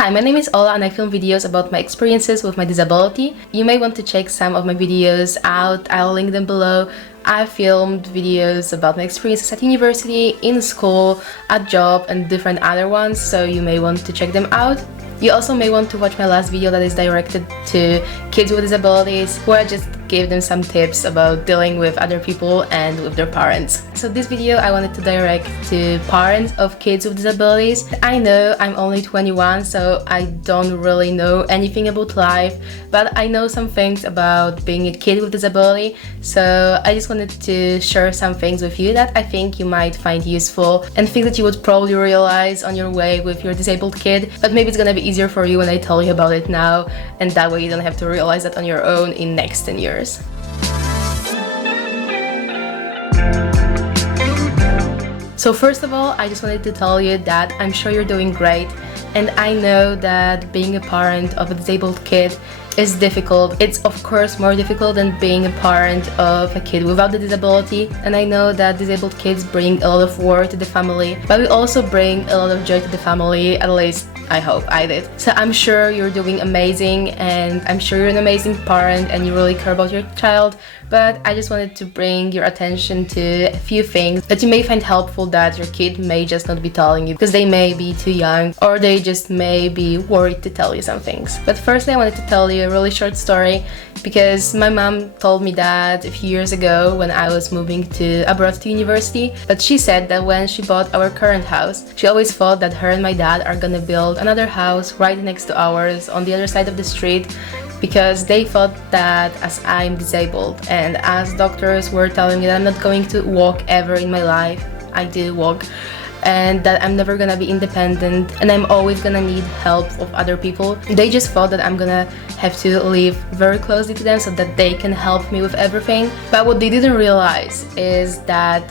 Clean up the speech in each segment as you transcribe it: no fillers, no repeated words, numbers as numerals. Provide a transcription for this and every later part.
Hi, my name is Ola and I film videos about my experiences with my disability. You may want to check some of my videos out, I'll link them below. I filmed videos about my experiences at university, in school, at job and different other ones, so you may want to check them out. You also may want to watch my last video that is directed to kids with disabilities, where I just gave them some tips about dealing with other people and with their parents. So this video I wanted to direct to parents of kids with disabilities. I know I'm only 21, so I don't really know anything about life, but I know some things about being a kid with disability, so I just wanted to share some things with you that I think you might find useful and things that you would probably realize on your way with your disabled kid, but maybe it's gonna be easier for you when I tell you about it now, and that way you don't have to realize that on your own in next 10 years. So first of all, I just wanted to tell you that I'm sure you're doing great, and I know that being a parent of a disabled kid is difficult. It's of course more difficult than being a parent of a kid without the disability, and I know that disabled kids bring a lot of work to the family, but we also bring a lot of joy to the family, at least I hope I did. So I'm sure you're doing amazing, and I'm sure you're an amazing parent and you really care about your child, but I just wanted to bring your attention to a few things that you may find helpful that your kid may just not be telling you because they may be too young or they just may be worried to tell you some things. But firstly, I wanted to tell you a really short story because my mom told me that a few years ago when I was moving abroad to university, but she said that when she bought our current house, she always thought that her and my dad are gonna build another house right next to ours on the other side of the street, because they thought that as I'm disabled and as doctors were telling me that I'm not going to walk ever in my life, I do walk, and that I'm never gonna be independent and I'm always gonna need help of other people. They just thought that I'm gonna have to live very closely to them so that they can help me with everything. But what they didn't realize is that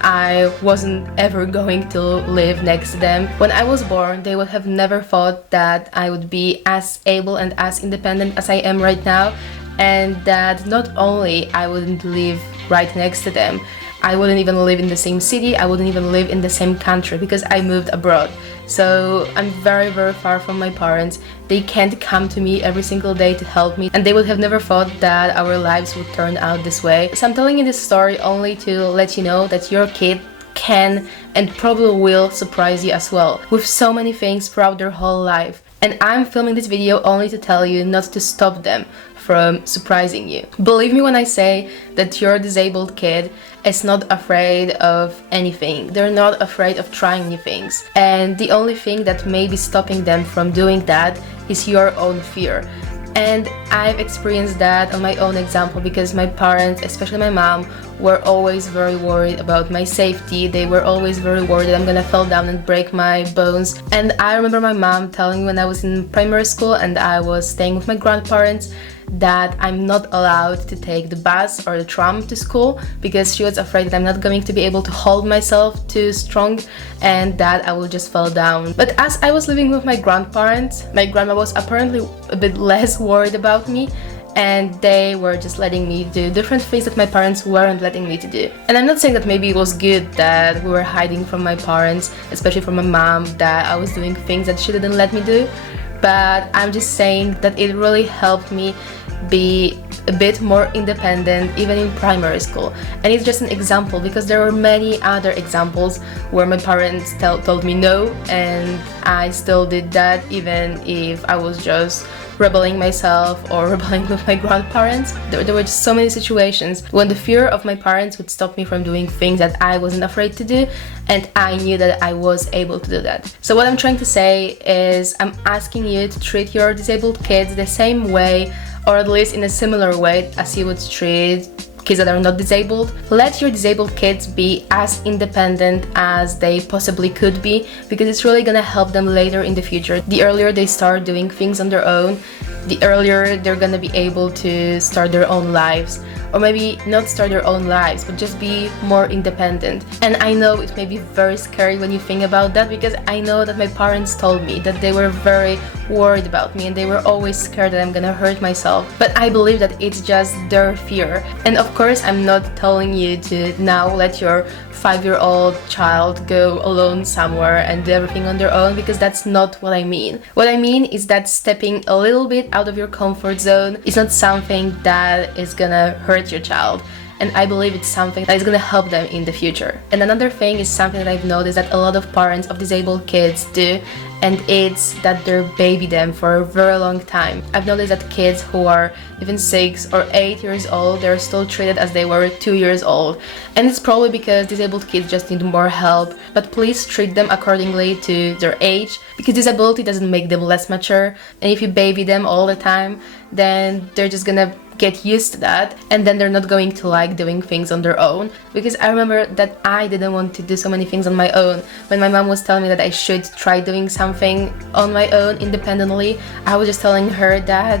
I wasn't ever going to live next to them. When I was born, they would have never thought that I would be as able and as independent as I am right now, and that not only I wouldn't live right next to them, I wouldn't even live in the same city, I wouldn't even live in the same country because I moved abroad. So I'm very, very far from my parents. They can't come to me every single day to help me, and they would have never thought that our lives would turn out this way. So I'm telling you this story only to let you know that your kid can and probably will surprise you as well with so many things throughout their whole life. And I'm filming this video only to tell you not to stop them from surprising you. Believe me when I say that your disabled kid is not afraid of anything. They're not afraid of trying new things. And the only thing that may be stopping them from doing that is your own fear. And I've experienced that on my own example because my parents, especially my mom, were always very worried about my safety. They were always very worried that I'm gonna fall down and break my bones. And I remember my mom telling me when I was in primary school and I was staying with my grandparents that I'm not allowed to take the bus or the tram to school because she was afraid that I'm not going to be able to hold myself too strong and that I will just fall down. But as I was living with my grandparents, my grandma was apparently a bit less worried about me, and they were just letting me do different things that my parents weren't letting me to do. And I'm not saying that maybe it was good that we were hiding from my parents, especially from my mom, that I was doing things that she didn't let me do, but I'm just saying that it really helped me be a bit more independent even in primary school. And it's just an example because there were many other examples where my parents told me no, and I still did that even if I was just rebelling myself or rebelling with my grandparents. There were just so many situations when the fear of my parents would stop me from doing things that I wasn't afraid to do, and I knew that I was able to do that. So what I'm trying to say is I'm asking you to treat your disabled kids the same way, or at least in a similar way as you would treat kids that are not disabled. Let your disabled kids be as independent as they possibly could be, because it's really gonna help them later in the future. The earlier they start doing things on their own, the earlier they're gonna be able to start their own lives. or maybe not start their own lives, but just be more independent. And I know it may be very scary when you think about that, because I know that my parents told me that they were very worried about me and they were always scared that I'm gonna hurt myself. But I believe that it's just their fear. And of course, I'm not telling you to now let your 5-year-old child go alone somewhere and do everything on their own, because that's not what I mean. What I mean is that stepping a little bit out of your comfort zone is not something that is gonna hurt your child. And I believe it's something that is gonna help them in the future. And another thing is something that I've noticed that a lot of parents of disabled kids do, and it's that they baby them for a very long time. I've noticed that kids who are even 6 or 8 years old, they're still treated as they were 2 years old. And it's probably because disabled kids just need more help, but please treat them accordingly to their age, because disability doesn't make them less mature. And if you baby them all the time, then they're just gonna get used to that, and then they're not going to like doing things on their own. Because I remember that I didn't want to do so many things on my own. When my mom was telling me that I should try doing something on my own independently, I was just telling her that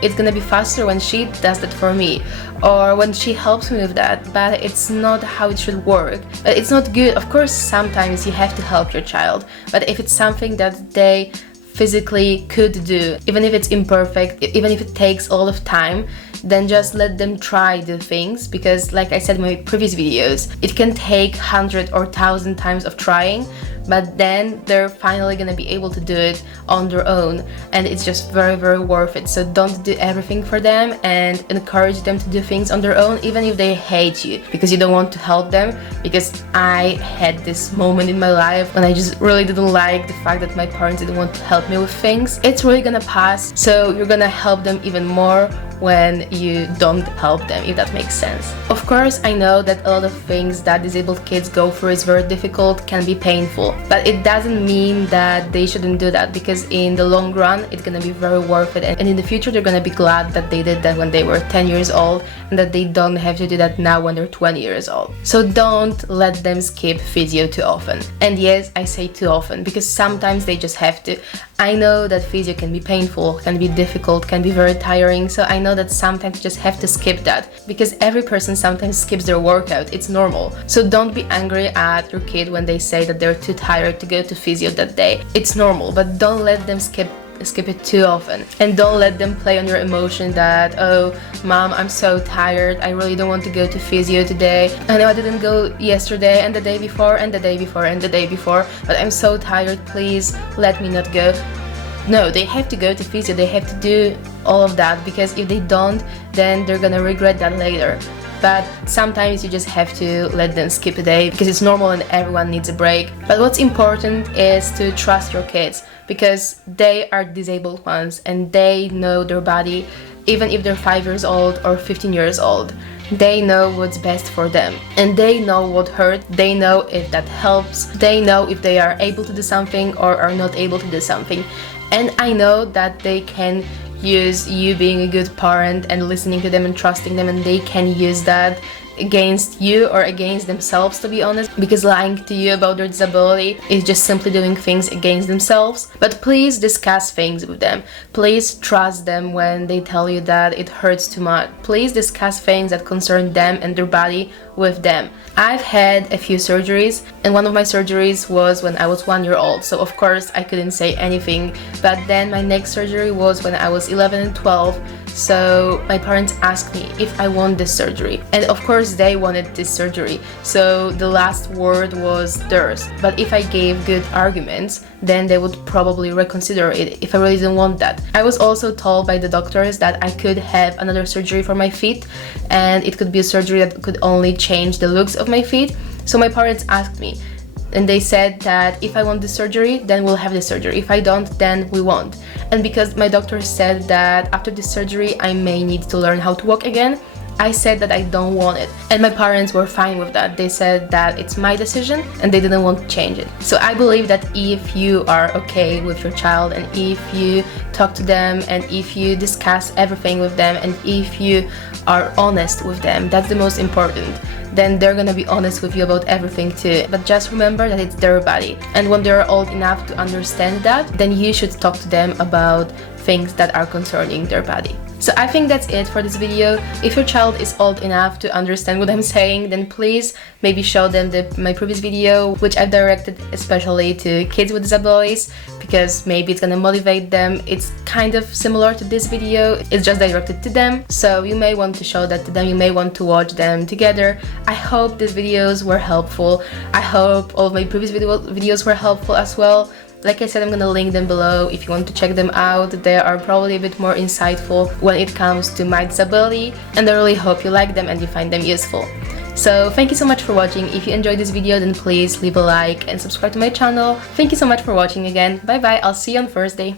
it's gonna be faster when she does that for me, or when she helps me with that, but it's not how it should work. But it's not good. Of course, sometimes you have to help your child, but if it's something that they physically could do, even if it's imperfect, even if it takes a lot of time, then just let them try the things, because like I said in my previous videos, it can take 100 or 1,000 times of trying, but then they're finally gonna be able to do it on their own, and it's just very, very worth it. So don't do everything for them, and encourage them to do things on their own, even if they hate you because you don't want to help them. Because I had this moment in my life when I just really didn't like the fact that my parents didn't want to help me with things. It's really gonna pass, so you're gonna help them even more when you don't help them, if that makes sense. Of course, I know that a lot of things that disabled kids go through is very difficult, can be painful, but it doesn't mean that they shouldn't do that, because in the long run, it's gonna be very worth it, and in the future, they're gonna be glad that they did that when they were 10 years old, and that they don't have to do that now when they're 20 years old. So don't let them skip physio too often. And yes, I say too often, because sometimes they just have to. I know that physio can be painful, can be difficult, can be very tiring, so I know that sometimes you just have to skip that, because every person sometimes skips their workout. It's normal. So don't be angry at your kid when they say that they're too tired to go to physio that day. It's normal, but don't let them skip it too often, and don't let them play on your emotion that, oh mom, I'm so tired, I really don't want to go to physio today, I know I didn't go yesterday and the day before and the day before and the day before, but I'm so tired, please let me not go. No, they have to go to physio, they have to do all of that, because if they don't, then they're gonna regret that later. But sometimes you just have to let them skip a day, because it's normal and everyone needs a break. But what's important is to trust your kids, because they are disabled ones and they know their body, even if they're 5 years old or 15 years old. They know what's best for them, and they know what hurts, they know if that helps, they know if they are able to do something or are not able to do something. And I know that they can use you being a good parent and listening to them and trusting them, and they can use that against you or against themselves, to be honest, because lying to you about their disability is just simply doing things against themselves. But please discuss things with them. Please trust them when they tell you that it hurts too much. Please discuss things that concern them and their body with them. I've had a few surgeries, and one of my surgeries was when I was 1 year old, so of course I couldn't say anything. But then my next surgery was when I was 11 and 12, so my parents asked me if I want this surgery, and of course they wanted this surgery, so the last word was theirs. But if I gave good arguments, then they would probably reconsider it if I really didn't want that. I was also told by the doctors that I could have another surgery for my feet, and it could be a surgery that could only change the looks of my feet. So my parents asked me, and they said that if I want the surgery, then we'll have the surgery. If I don't, then we won't. And because my doctor said that after the surgery I may need to learn how to walk again, I said that I don't want it. And my parents were fine with that. They said that it's my decision and they didn't want to change it. So I believe that if you are okay with your child, and if you talk to them, and if you discuss everything with them, and if you are honest with them, that's the most important, then they're gonna be honest with you about everything too. But just remember that it's their body, and when they're old enough to understand that, then you should talk to them about things that are concerning their body. So I think that's it for this video. If your child is old enough to understand what I'm saying, then please maybe show them my previous video, which I've directed especially to kids with disabilities, because maybe it's gonna motivate them. It's kind of similar to this video, it's just directed to them, so you may want to show that to them, you may want to watch them together. I hope these videos were helpful. I hope all of my previous videos were helpful as well. Like I said, I'm gonna link them below if you want to check them out. They are probably a bit more insightful when it comes to my disability, and I really hope you like them and you find them useful. So thank you so much for watching. If you enjoyed this video, then please leave a like and subscribe to my channel. Thank you so much for watching again. Bye bye, I'll see you on Thursday.